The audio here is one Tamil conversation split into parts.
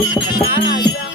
小韩老师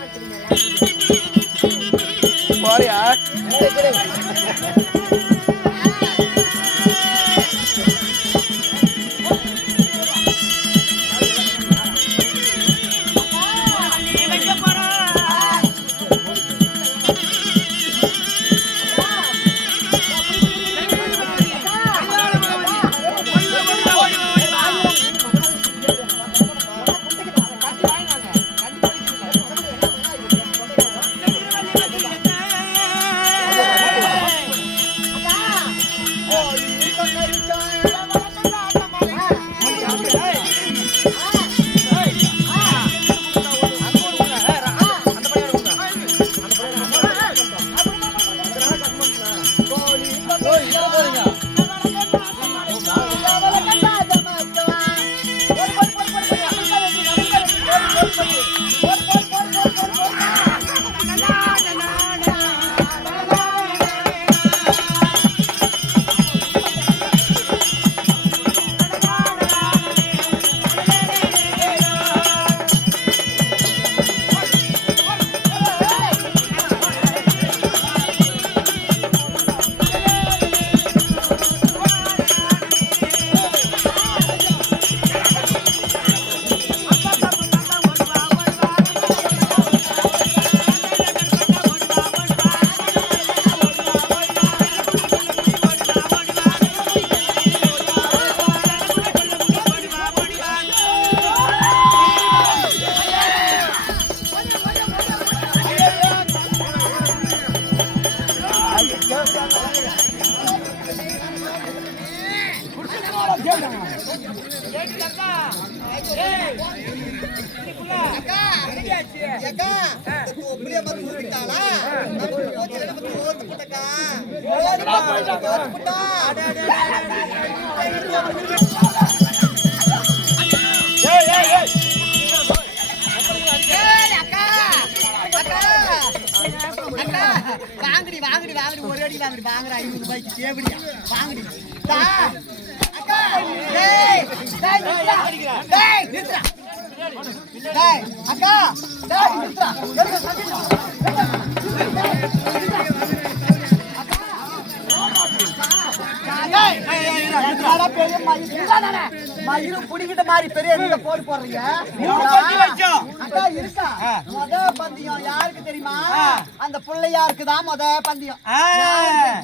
வாங்கடி வாங்கடி வாங்கடி. ஒரு அடி வாங்கடி. வாங்குற ஐநூறு ரூபாய்க்கு தேவடியா வாங்கடி. தா. அக்கா மயிலு? புடிங்கிட்ட மாதிரி பெரிய போடு போடுறீங்க. அக்கா இருக்கா? முத பந்தயம் யாருக்கு தெரியுமா? அந்த பிள்ளையாருக்கு தான் முத பந்தயம்.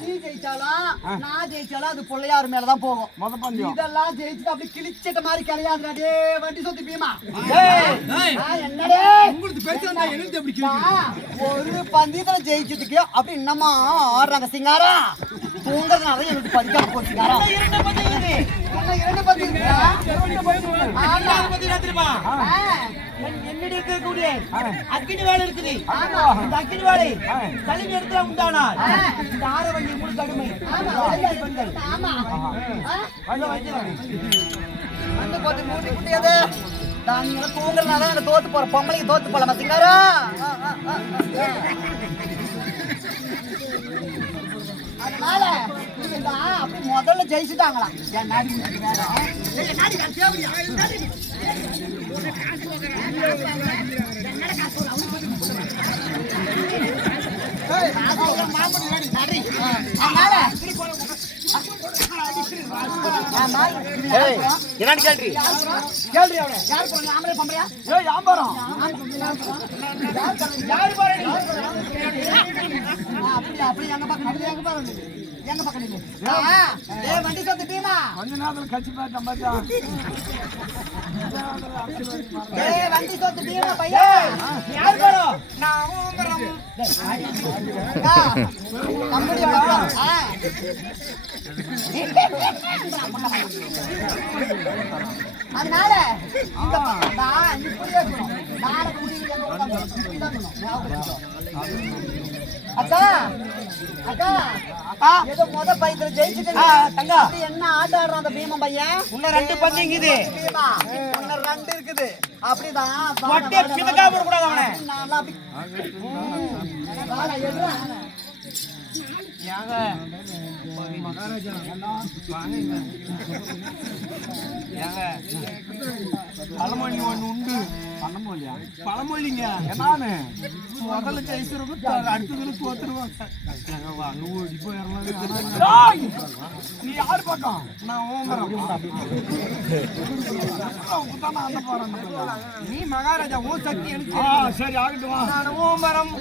நீ ஜெயிச்சாலும் நான் ஜெயிச்சாலும் அது பிள்ளையார் மேலதான் போகும். முத பந்தயம். இதெல்லாம் ஜெயிச்சுட்டு அப்படி கிழிச்சிட்ட மாதிரி கிடையாதுடா டே வண்டி சொத்து பீமா. என்னடே? ஒரு பந்தயத்துல ஜெயிச்சதுக்கு அப்படி என்னமா ஆடுறாங்க சிங்காரா தூங்குறதுனால எனக்கு படிக்காம போச்சு சிங்காரம் இன்னும் இரண்டு பந்தயம் இருக்குடா. ஆமா. ஆ. என்னடி இருக்கக்கூடிய அக்கினி வேலை இருக்குது. இந்த அக்கினி வேலை கல்வி இடத்துல உண்டானால் இந்த ஆற வண்டி முழு கடுமை இளைஞர் பெண்கள்? வந்து போட்டு மூடி. நான் தூங்குறதுனால எனக்கு தோத்து போற பொம்பளைக்கு தோத்து போலாமா சிங்காரா. அதனால இவங்க அப்படி முதல்ல ஜெயிச்சுட்டாங்களா? என் நாடி அதனால என்னன்னு கேள்வி கேள்வி அவளை. யார் பொண்ணு? ஆம்பளை பொம்பளையா? ஏய் வியாபாரம் யார் பாரு நீ? ஆ, அப்படியா? அப்படி எங்க பக்கம் நில்லு, எங்க நில்லு. எங்க பக்கம். ஆ, ஏய், வண்டி சொத்து டீமா. கொஞ்ச நேரத்துல கட்சி போயிட்டேன் மச்சான் ஏய், வண்டி சொத்து டீமா, பையன். யார் வரும் ஆ, தம்புடி வணக்கம். அதனால நான் இப்படியே. நாளைக்கு. அக்கா அக்கா ஏதோ முத பயத்துல ஜெயிச்சுட்டு. அப்படி என்ன ஆடுறான் அந்த பையன் இன்னும் ரெண்டு பந்தயங்குது. பீமா இன்னும் ரெண்டு இருக்குது அப்படிதான் வாடா, ஒட்டே வாடா, சிவக்காம இருக்கக்கூடாது அவனை. அப்படின்னு நான்லாம் அப்படி ம். பழமொழி ஒன்று உண்டு பழமொழியா பழமொழிங்க என்னானு முதல்ல ஜெயிச்சிருக்கும் அடுத்ததுல தோத்துருவாங்க அங்க ஓடி போயிடலாம் நீ யாரு பக்கம் நான் ஓம்பரம் அந்த போறேன் நீ மகாராஜா ஓ சக்தி எனக்கு சரி ஆகட்டும் வா. நான் ஓமரம்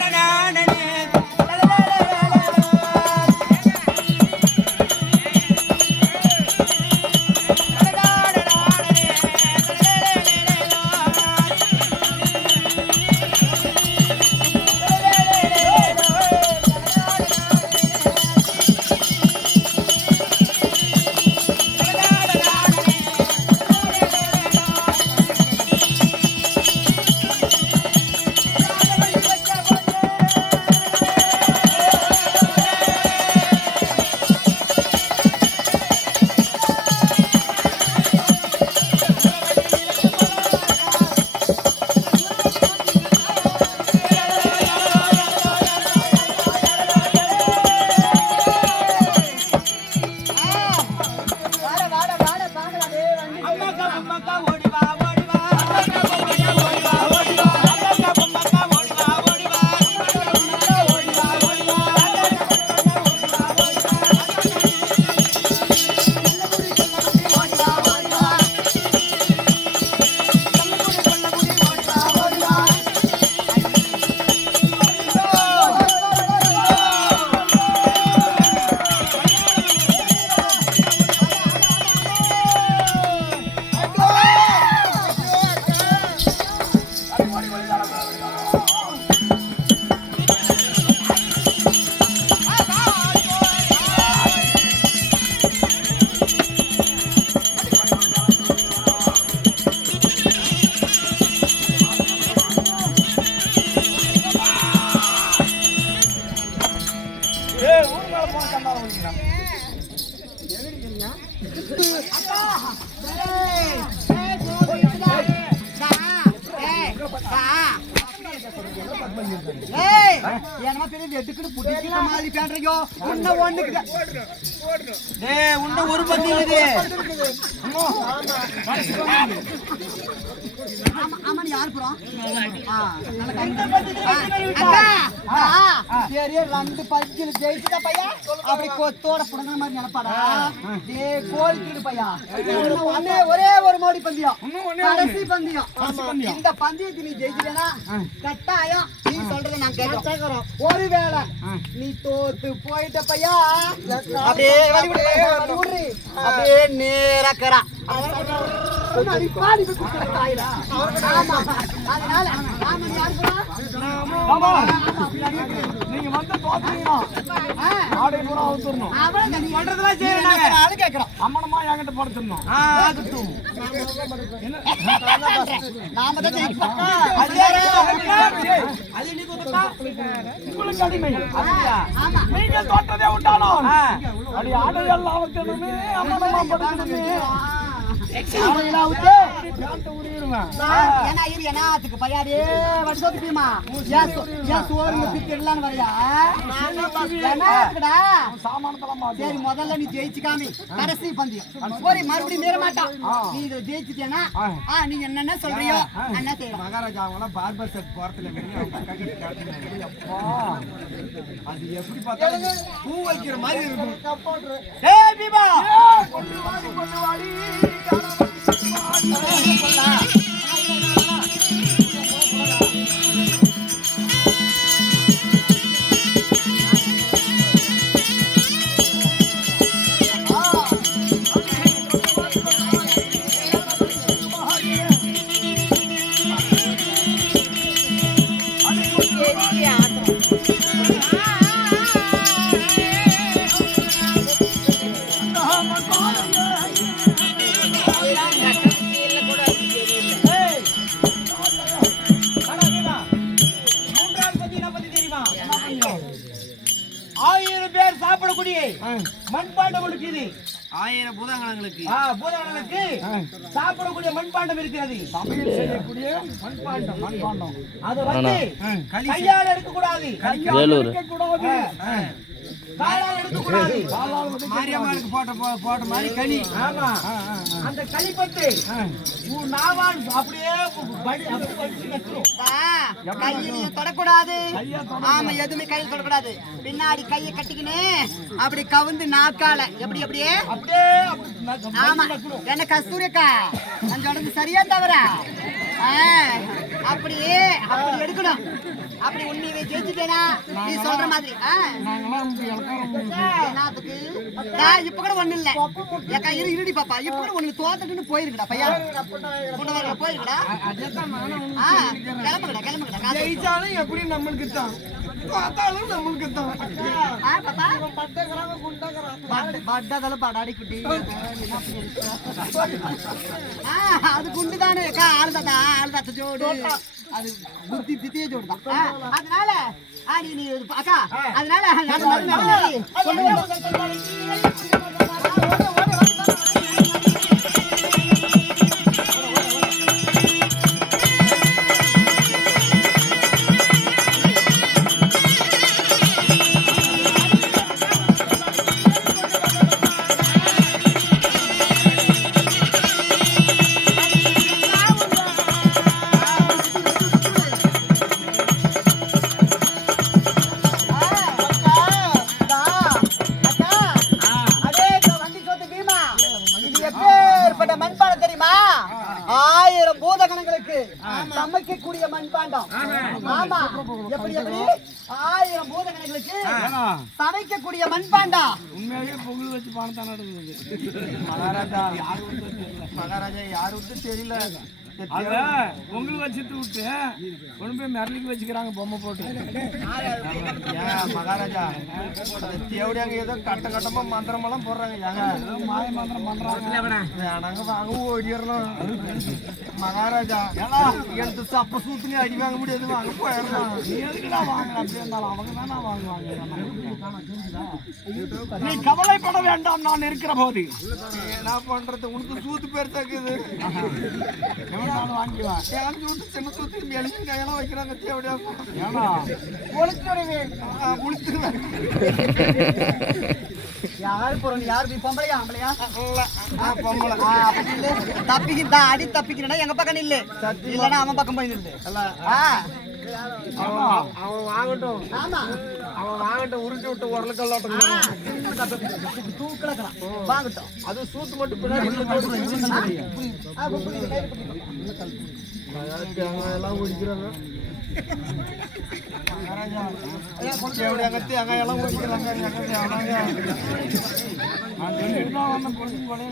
வாட பேண்டறியோ உன்ன டேய் உன்ன ஒரு பத்தி இது ஆமா யார் புறம் பெரிய ரெண்டு பஞ்சில ஜெயிச்சுடா பையா? அப்படி கொத்தோட புடுங்கிற மாதிரி நினைப்பாடா? டேய் கோழி திருடு பையா? ஒண்ணே ஒரே ஒரு மோடி பந்தயம் ஒண்ணே கடைசி பந்தயம். இந்த பந்தயத்தை நீ ஜெயிச்சிட்டேனா கட்டாயம் கேட்கிறோம். ஒருவேளை நீ தோத்து போயிட்ட பையா? அப்படியே. அப்படியே நேரக்கறா பாடி போய் குடுக்குற அப்படி அடிக்கிறது. நீங்க வந்து தோத்துறீங்கன்னா ஆ, ஆடை பூரா அவுத்துடணும் நீ சொல்றதெல்லாம் நீ நாங்க. ஆளு கேட்கிறோம். அம்மனமா என்கிட்ட படுத்துடணும் நாம தான் ஜெயிப்போம். அது நீ கொடுத்தா உங்களுக்கு அடிமை நீங்க தோற்றதே விட்டாலும் ஆ. அடி ஆடையெல்லாம் அம்மனமா படுக்கணுமே ஏன்னா இரு என்னத்துக்கு பையாடி வட்டி சோத்து பீமா ஏன் சோ- ஏன் சோறுங்க பித்திடலான்னு வரையா? மாத்தி சரி முதல்ல நீ ஜெயிச்சு காமி கடைசி பந்தயம் சோரி மறுபடியும் மீற மாட்டான் நீ இதுல ஜெயிச்சுட்டேனா ஆ நீ என்னென்ன சொல்றியோ என்ன செய்யலாம். மகாராஜா அவங்களாம் பார்பர் செட் போறதுல வெளியே அவங்க அக்கா கிட்ட கேட்டுனாங்க. அது எப்படி பார்த்தாலும் பூ வைக்கிற மாதிரி இருக்கும். பீமா. ஆயிரம் ஆ, பூதகணங்களுக்கு சாப்பிடக்கூடிய மண்பாண்டம் இருக்கிறது. சமையல் செய்யக்கூடிய மண்பாண்டம். மண்பாண்டம் அது வந்து கையால் எடுக்கக்கூடாது. வேலூர். கூடாது காலால் எடுக்கக்கூடாது மாரியம்மாளுக்கு போட்ட மாதிரி களி ஆமா. அந்த களிப்பட்டு உன் நாவால் அப்படியே கையிலையும் தொடக்கூடாது. ஆமா எதுவுமே கையில் தொடக்கூடாது. பின்னாடி கையை கட்டிக்கின்னு அப்படி கவுந்து நாக்கால. எப்படி அப்படியே? அப்படியே அப்படி ந- ஆமா. என்ன கஸ்தூரிக்கா நான் சொல்றது சரியா தவறா? ஆ, அப்படியே அப்படி எடுக்கணும். அப்படி உன்னை ஜெயிச்சுட்டேனா? நீ சொல்ற மாதிரி. இப்ப கூட ஒண்ணு இல்ல. ஏக்கா இரு இருடி பாப்பா. இப்ப கூட ஒண்ணு தோத்துட்டுன்னு போயிருக்கடா பையா. புண்டவரல போயிருக்கடா. கிளம்புங்கடா கிளம்புங்கடா ஜெயிச்சாலும் எப்படி நம்மளுக்கு தான். பார்த்தாலும் நம்மளுக்கு தான். பாப்பா. பட்ட- குட்டி. அது குண்டு தானே ஆளுதாத்தா ஆளுதாத்த ஜோடு. அது புத்தி தித்திய ஜோடு தான் ஆ, அதனால நீ அக்கா அதனால மகாராஜா யாரு தெரியல? மகாராஜா யாருக்கு தெரியல? அத பொங்கல் வச்சுட்டு விட்டு கொண்டு போய் மிரளிக்கு வச்சுக்கிறாங்க பொம்மை போட்டு. ஏன் மகாராஜா தேவடியாங்க ஏதோ கட்ட கட்டமா மந்திரமெல்லாம் போடுறாங்க. ஏங்க ஏதோ மாய மந்திரம் பண்றாங்க. வேணாங்க வாங்க ஓடிடலாம். மகாராஜா எடுத்து சப்ப சூத்துலயே அடி வாங்க முடியாது. வாங்க போயிடலாம். நீ எதுக்குடா வாங்க அப்படி இருந்தாலும் அவங்க தானே வாங்குவாங்க. நீ கவலைப்பட வேண்டாம் நான் இருக்கிற போது. என்ன பண்றது உனக்கு சூத்து பேர் தக்குது. சூட்டு சின்ன சூத்து மெலிஞ்சு கையெல்லாம் வைக்கிறாங்க தேவையா ஏன்னா உளுத்துடுவேன் உளுத்துருவேன். யார் போறோம் யார் நீ பொம்பளையா ஆம்பளையா? பொம்பளை. இல்ல. அடி தப்பிக்கிறா எங்க பக்கம் நில்லு. இல்லனா அவன் பக்கம் போய் நில்லு. ஆ, அவன் அவன் வாங்கட்டும். அவன் வாங்கட்டும். உருட்டி விட்டு உரலுக்கல்லாட்டம் தூக்கலக்கலாம் வாங்கட்டும். அது சூத்து மட்டும் பின்னாடி. தேங்காயெல்லாம் ஒடிக்கிறாங்க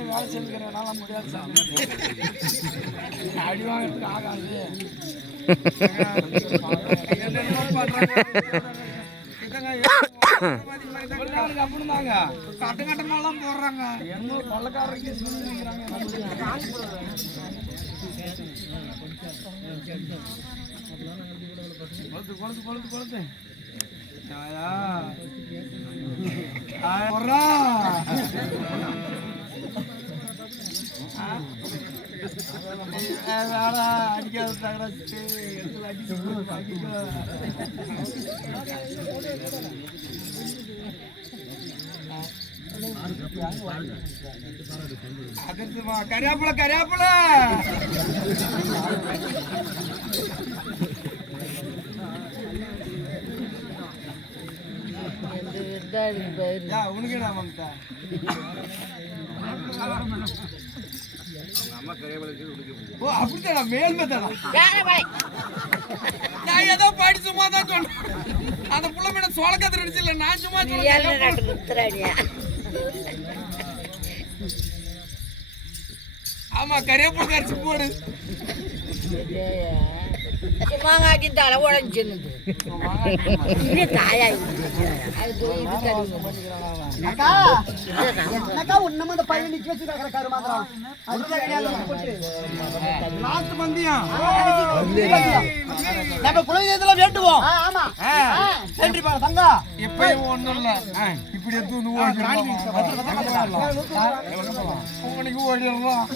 வேலை செஞ்சுக்கிறேன் முடியாது. அடி வாங்கிறதுக்கு ஆகாது. என்னென்னமோ போடுறாங்க கொளுத்து கொளுத்து கொளுத்து கொளுத்து அடிக்காத தகராச்சு இடத்துல கரியாப்புல கரியாப்புல உனக்கு என்ன மம்தா ஓ அப்படித்தானா மேல்மை தானா நான் ஏதோ பாடி சும்மா தான் சொன்னேன். அந்த புள்ள சோள கத்திர அடிச்சு நான் சும்மா ஆமா கரியாப்பூ கரைச்சி போடு. உடஞ்சிருந்தது இன்னும் தாயாய் அக்கா என்னக்கா உன்னமா அந்த பையன் நிக்க வச்சு அதுதான் கிடையாது. லாஸ்ட் மந்தியம் நம்ம குலதெய்வத்துல ஆமா. சென்றி பாரு தங்கா. இப்பயும் ஒண்ணும் இல்ல. இப்ப ஓடிடலாம்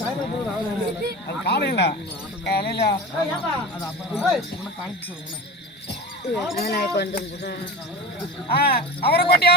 அது அவரை கொட்டியா